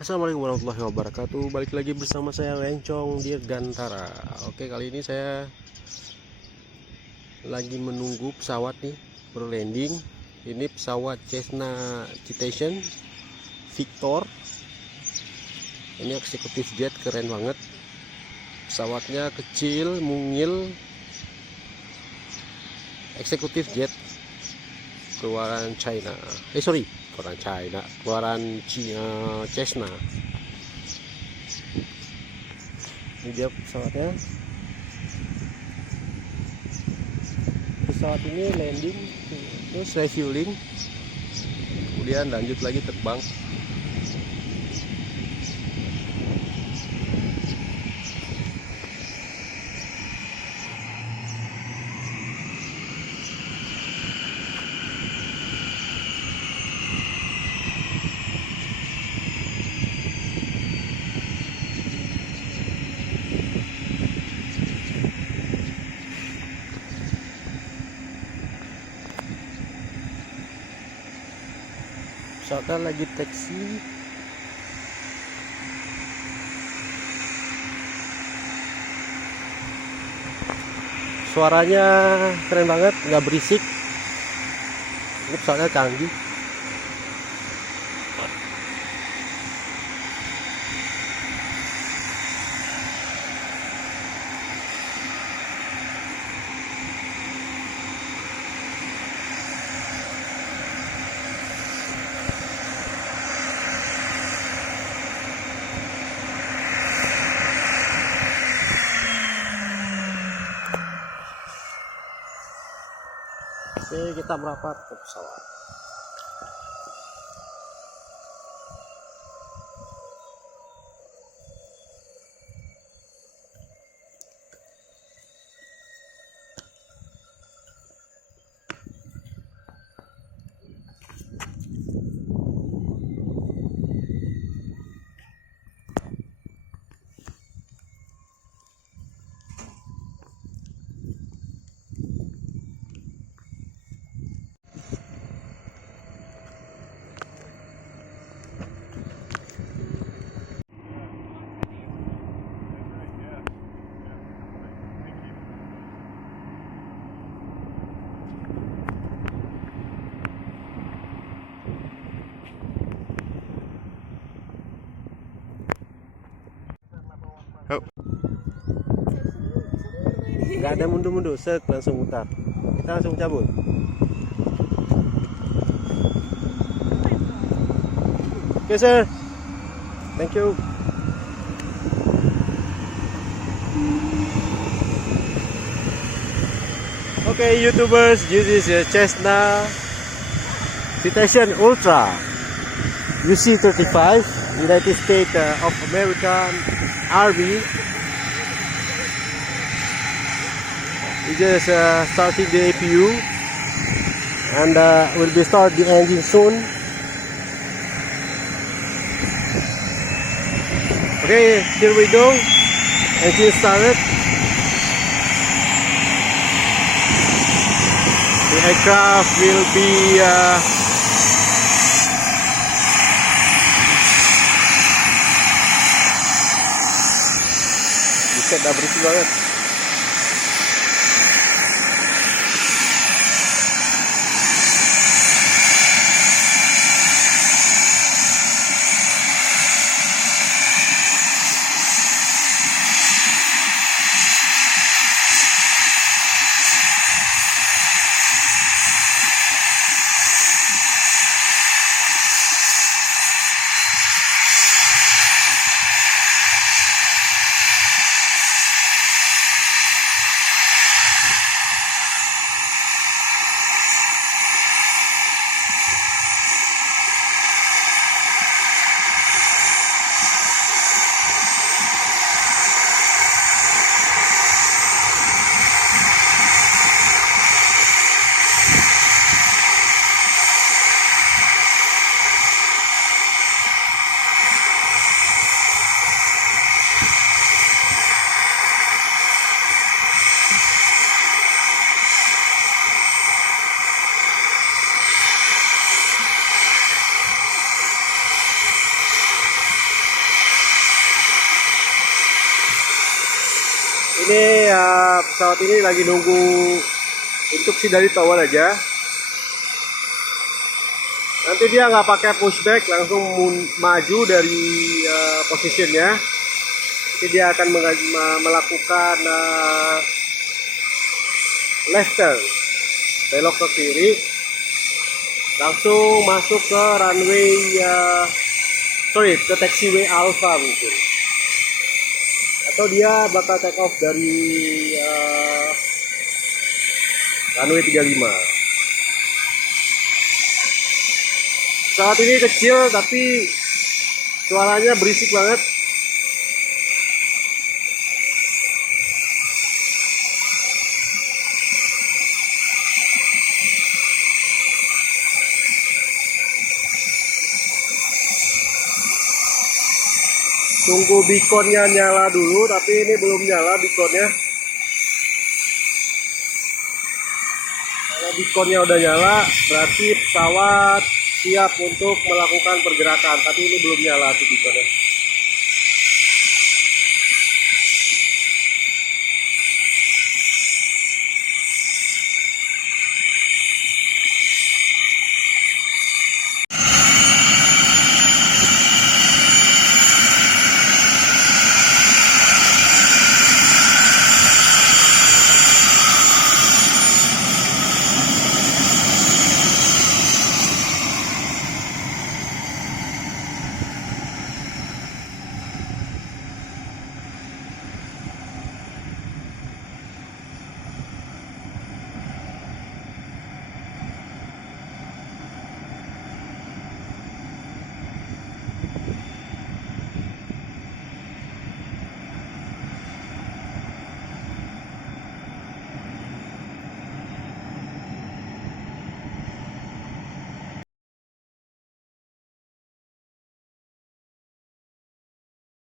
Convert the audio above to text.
Assalamualaikum warahmatullahi wabarakatuh. Balik lagi bersama saya Lencong Dirgantara. Oke, kali ini saya lagi menunggu pesawat nih baru landing. Ini pesawat Cessna Citation Victor. Ini eksekutif jet, keren banget. Pesawatnya kecil, mungil. Eksekutif jet keluaran China. Keluaran Cessna. Ini dia pesawatnya. Pesawat ini landing, terus refueling, kemudian lanjut lagi terbang. Pesawatnya lagi taksi. Suaranya keren banget, nggak berisik. Ini pesawatnya canggih. Oke, kita merapat ke pesawat. Nggak ada mundur-mundur, set langsung mutar. Kita langsung cabut. Oke, sir. Thank you. Okay, YouTubers, this is a Cessna Citation Ultra UC-35, United States of American Army. We just starting the APU and we'll be start the engine soon. Okay, here we go. Engine started. The aircraft will be bisa udah berisik banget. Ini pesawat ini lagi nunggu instruksi dari tower aja. Nanti dia nggak pakai pushback, langsung maju dari posisinya. Nanti dia akan melakukan left turn, belok ke kiri, langsung masuk ke runway ke taxiway Alpha mungkin, atau dia bakal take off dari runway 35. Saat ini kecil tapi suaranya berisik banget. Tunggu beaconnya nyala dulu, tapi ini belum nyala beaconnya. Kalau beaconnya udah nyala, berarti pesawat siap untuk melakukan pergerakan. Tapi ini belum nyala tuh beaconnya.